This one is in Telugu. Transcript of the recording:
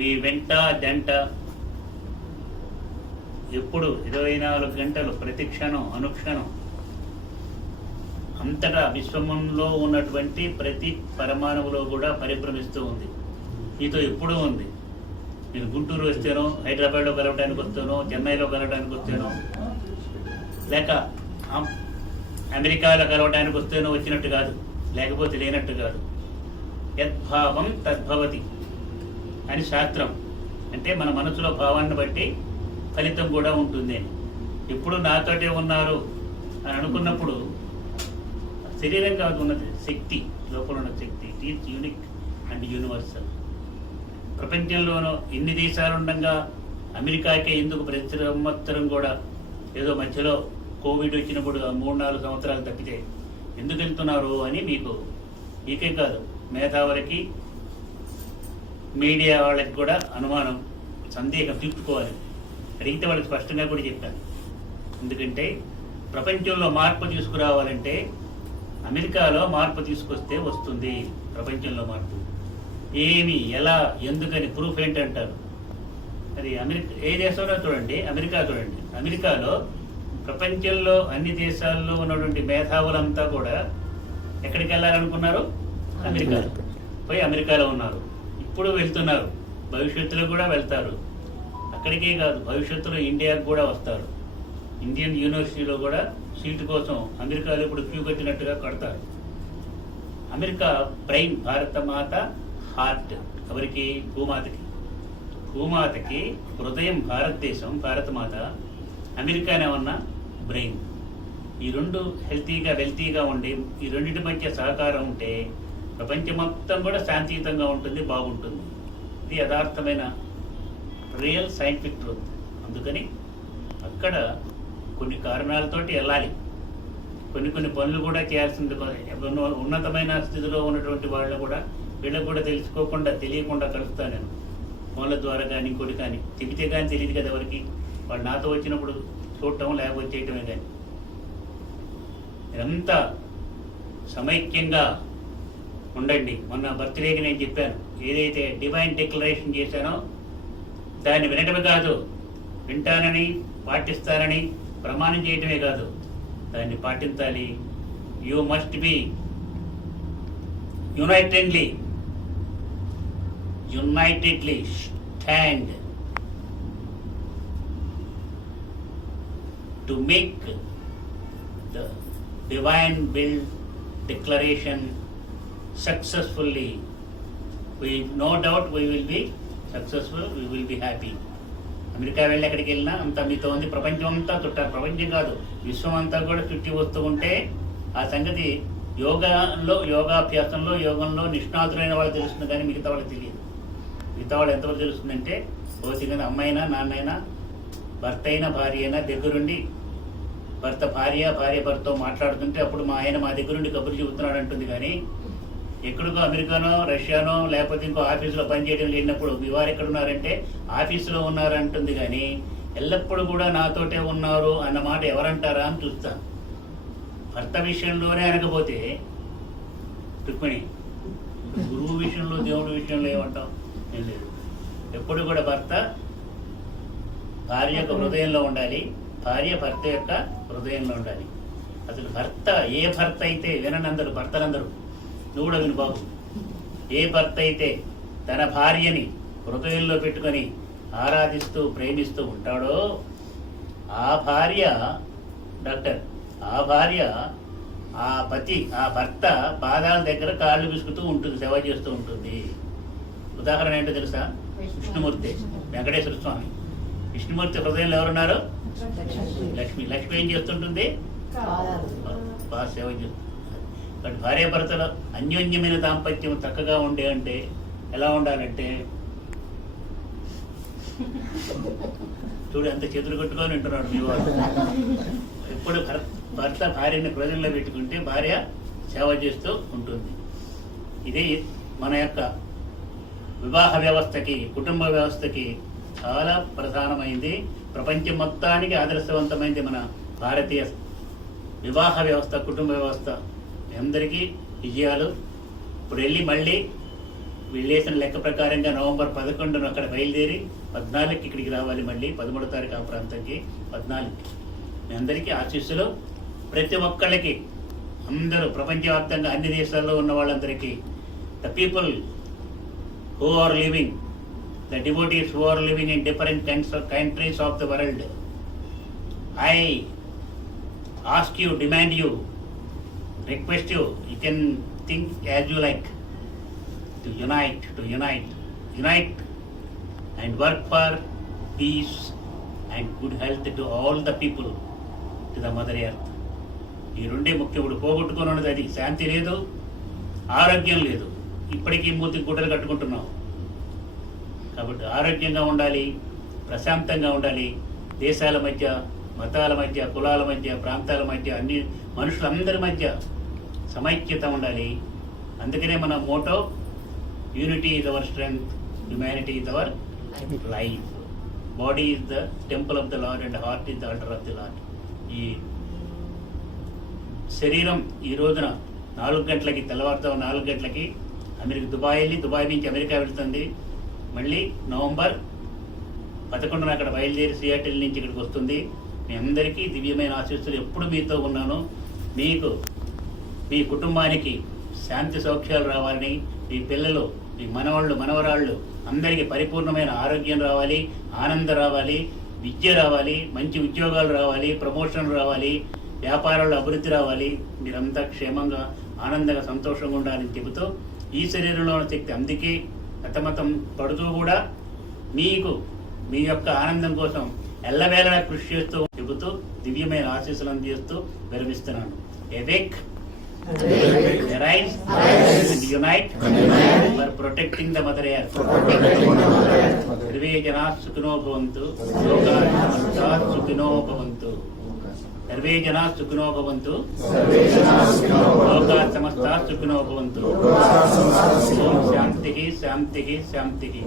మీ వెంట జంట ఎప్పుడు 24 గంటలు ప్రతి క్షణం అనుక్షణం అంతటా విశ్వమంలో ఉన్నటువంటి ప్రతి పరమాణువులో కూడా పరిభ్రమిస్తూ ఉంది. మీతో ఎప్పుడూ ఉంది. నేను గుంటూరు వస్తేనో, హైదరాబాద్లో కలవడానికి వస్తానో, చెన్నైలో కలవడానికి వస్తానో, లేక అమెరికాలో కలవడానికి వస్తేనో వచ్చినట్టు కాదు, లేకపోతే లేనట్టు కాదు. యద్భావం తద్భవతి అని శాస్త్రం. అంటే మన మనసులో భావాన్ని బట్టి ఫలితం కూడా ఉంటుంది. ఇప్పుడు నాతోటే ఉన్నారు అని అనుకున్నప్పుడు శరీరం కాదు ఉన్నది, శక్తి, లోపల ఉన్న శక్తి. It is unique and universal. ప్రపంచంలోనూ ఎన్ని దేశాలు ఉండగా అమెరికాకే ఎందుకు ప్రతి సంవత్సరం కూడా ఏదో మధ్యలో కోవిడ్ వచ్చినప్పుడు 3-4 సంవత్సరాలు తప్పితే ఎందుకు వెళ్తున్నారు అని మీకే కాదు, మేధావులకి, మీడియా వాళ్ళకి కూడా అనుమానం, సందేహం తీర్చుకోవాలి. అడిగితే వాళ్ళకి స్పష్టంగా కూడా చెప్పాను. ఎందుకంటే ప్రపంచంలో మార్పు తీసుకురావాలంటే అమెరికాలో మార్పు తీసుకొస్తే వస్తుంది ప్రపంచంలో మార్పు. ఏమి, ఎలా, ఎందుకని ప్రూఫ్ ఏంటంటారు. అది ఏ దేశంలో చూడండి, అమెరికా చూడండి. అమెరికాలో ప్రపంచంలో అన్ని దేశాల్లో ఉన్నటువంటి మేధావులంతా కూడా ఎక్కడికి వెళ్ళాలనుకున్నారు? అమెరికా. పోయి అమెరికాలో ఉన్నారు. ఇప్పుడు వెళ్తున్నారు, భవిష్యత్తులో కూడా వెళ్తారు. అక్కడికే కాదు, భవిష్యత్తులో ఇండియాకు కూడా వస్తారు. ఇండియన్ యూనివర్సిటీలో కూడా సీటు కోసం అమెరికాలో ఇప్పుడు క్యూ కట్టినట్టుగా కడతారు. అమెరికా బ్రెయిన్, భారత మాత హార్ట్. ఎవరికి? భూమాతకి హృదయం భారతదేశం, భారతమాత. అమెరికానేమన్నా బ్రెయిన్. ఈ రెండు వెల్తీగా ఉండి ఈ రెండింటి మధ్య సహకారం ఉంటే ప్రపంచం మొత్తం కూడా శాంతియుతంగా ఉంటుంది, బాగుంటుంది. ఇది యథార్థమైన రియల్ సైంటిఫిక్ ట్రూత్. అందుకని అక్కడ కొన్ని కారణాలతోటి వెళ్ళాలి. కొన్ని పనులు కూడా చేయాల్సింది. ఉన్నతమైన స్థితిలో ఉన్నటువంటి వాళ్ళు కూడా వీళ్ళకు కూడా తెలియకుండా కలుస్తాను నేను. ఫోన్ల ద్వారా కానీ ఇంకోటి కానీ. చెబితే కానీ తెలియదు కదా ఎవరికి. వాళ్ళు నాతో వచ్చినప్పుడు చూడటం, లేకపోతే చేయటమే. కానీ మీరంతా సమైక్యంగా ఉండండి. మొన్న బర్త్డేకి నేను చెప్పాను, ఏదైతే డివైన్ డిక్లరేషన్ చేశానో దాన్ని వినటమే కాదు, వింటానని పాటిస్తానని ప్రమాణం చేయటమే కాదు, దాన్ని పాటించాలి. You must be unitedly stand to make the divine will declaration successfully. No doubt we will be successful, we will be happy. America వెళ్ళి ఎక్కడికి వెళ్ళినా అంతా మీతో ఉంది. ప్రపంచం అంతా చుట్టారు. ప్రపంచం కాదు, విశ్వం అంతా కూడా చుట్టి వస్తూ ఉంటే ఆ సంగతి యోగాభ్యాసంలో, యోగంలో నిష్ణాతులైన వాళ్ళు తెలుస్తుంది, కానీ మిగతా వాళ్ళకి తెలియదు. మిగతా వాళ్ళు ఎంతవరకు తెలుస్తుందంటే భౌతికంగా అమ్మైనా, నాన్నైనా, భర్త అయినా, భార్య అయినా దగ్గరుండి, భార్య భర్తతో మాట్లాడుతుంటే అప్పుడు మా ఆయన మా దగ్గరుండి కబుర్లు చెబుతున్నాడు అంటుంది. కానీ ఎక్కడికో అమెరికానో, రష్యానో, లేకపోతే ఇంకో ఆఫీసులో పనిచేయడం లేనప్పుడు మీ వారు ఎక్కడున్నారంటే ఆఫీసులో ఉన్నారంటుంది. కానీ ఎల్లప్పుడూ కూడా నాతోటే ఉన్నారు అన్నమాట ఎవరంటారా అని చూస్తాను. భర్త విషయంలోనే అనకపోతే రుక్మిణి, గురువు విషయంలో, దేవుడి విషయంలో ఏమంటాం? ఏం లేదు. ఎప్పుడు కూడా భర్త భార్య యొక్క హృదయంలో ఉండాలి, భార్య భర్త యొక్క హృదయంలో ఉండాలి. అసలు ఏ భర్త అయితే, వినందరూ భర్తలందరూ, నువ్వు కూడా విను బాబు, ఏ భర్త అయితే తన భార్యని హృదయంలో పెట్టుకొని ఆరాధిస్తూ ప్రేమిస్తూ ఉంటాడో ఆ భార్య ఆ భర్త పాదాల దగ్గర కాళ్ళు విసుకుతూ ఉంటుంది, సేవ చేస్తూ ఉంటుంది. ఉదాహరణ ఏంటో తెలుసా? విష్ణుమూర్తి, వెంకటేశ్వర స్వామి. విష్ణుమూర్తి హృదయంలో ఎవరున్నారు? లక్ష్మి. లక్ష్మి ఏం చేస్తుంటుంది? బాగా సేవ చేస్తుంది. బట్ భార్యాభర్తల అన్యోన్యమైన దాంపత్యం చక్కగా ఉండే అంటే ఎలా ఉండాలంటే, చూడు ఎంత చేతులు కట్టుకొని వింటున్నాడు మీ వాడు. ఎప్పుడు భర్త భార్యని ప్రజల్లో పెట్టుకుంటే భార్య సేవ చేస్తూ ఉంటుంది. ఇది మన యొక్క వివాహ వ్యవస్థకి, కుటుంబ వ్యవస్థకి చాలా ప్రధానమైంది. ప్రపంచం మొత్తానికి ఆదర్శవంతమైంది మన భారతీయ వివాహ వ్యవస్థ, కుటుంబ వ్యవస్థ. అందరికీ విజయాలు. ఇప్పుడు వెళ్ళి మళ్ళీ వెళ్ళేసిన లెక్క ప్రకారంగా నవంబర్ 11 అక్కడ బయలుదేరి 14కి ఇక్కడికి రావాలి, మళ్ళీ 13వ తారీఖు ఆ ప్రాంతంకి, 14కి. మీ అందరికీ ఆశీస్సులు. ప్రతి ఒక్కళ్ళకి, అందరూ ప్రపంచవ్యాప్తంగా అన్ని దేశాల్లో ఉన్న వాళ్ళందరికీ, the people who are living, the devotees who are living in different countries of the world, I ask you, demand you, request you, you can think as you like, to unite and work for peace and good health to all the people, to the Mother Earth. ఈ రెండే ముఖ్యముడు. పోగొట్టుకుని ఉన్నది అది. శాంతి లేదు, ఆరోగ్యం లేదు. ఇప్పటికీ మూతికి గుడ్డలు కట్టుకుంటున్నాం. కాబట్టి ఆరోగ్యంగా ఉండాలి, ప్రశాంతంగా ఉండాలి. దేశాల మధ్య, మతాల మధ్య, కులాల మధ్య, ప్రాంతాల మధ్య, అన్ని మనుషులందరి మధ్య సమైక్యత ఉండాలి. అందుకనే మన motto unity is our strength, humanity is our life, body is the temple of the lord and heart is the altar of the lord. ఈ శరీరం ఈ రోజున 4 గంటలకి, తెల్లవారుతో 4 గంటలకి దుబాయ్ వెళ్ళి, దుబాయ్ నుంచి అమెరికా వెళ్తుంది. మళ్ళీ నవంబర్ 11 అక్కడ బయలుదేరి సియాటిల్ నుంచి ఇక్కడికి వస్తుంది. మీ అందరికీ దివ్యమైన ఆశీస్సులు. ఎప్పుడు మీతో ఉన్నాను. మీకు, మీ కుటుంబానికి శాంతి సౌఖ్యాలు రావాలని, మీ పిల్లలు, మీ మనవాళ్ళు, మనవరాళ్ళు అందరికీ పరిపూర్ణమైన ఆరోగ్యం రావాలి, ఆనందం రావాలి, విద్య రావాలి, మంచి ఉద్యోగాలు రావాలి, ప్రమోషన్లు రావాలి, వ్యాపారాల్లో అభివృద్ధి రావాలి. మీరంతా క్షేమంగా, ఆనందంగా, సంతోషంగా ఉండాలని చెబుతూ, ఈ శరీరంలో ఉన్న శక్తి అందుకే అతమతం పడుతూ కూడా మీకు మీ యొక్క ఆనందం కోసం ఎల్లవేళలా కృషి చేస్తూ చెబుతూ దివ్యమైన ఆశీస్సులు అందిస్తూ విరమిస్తున్నాను. Awake, arise and unite for protecting the Mother Earth. Sarve jana sukhino bhavantu, loka samasta sukhino bhavantu. Sarve jana sukhino bhavantu, loka samasta sukhino bhavantu. Om shantihi shantihi shantihi.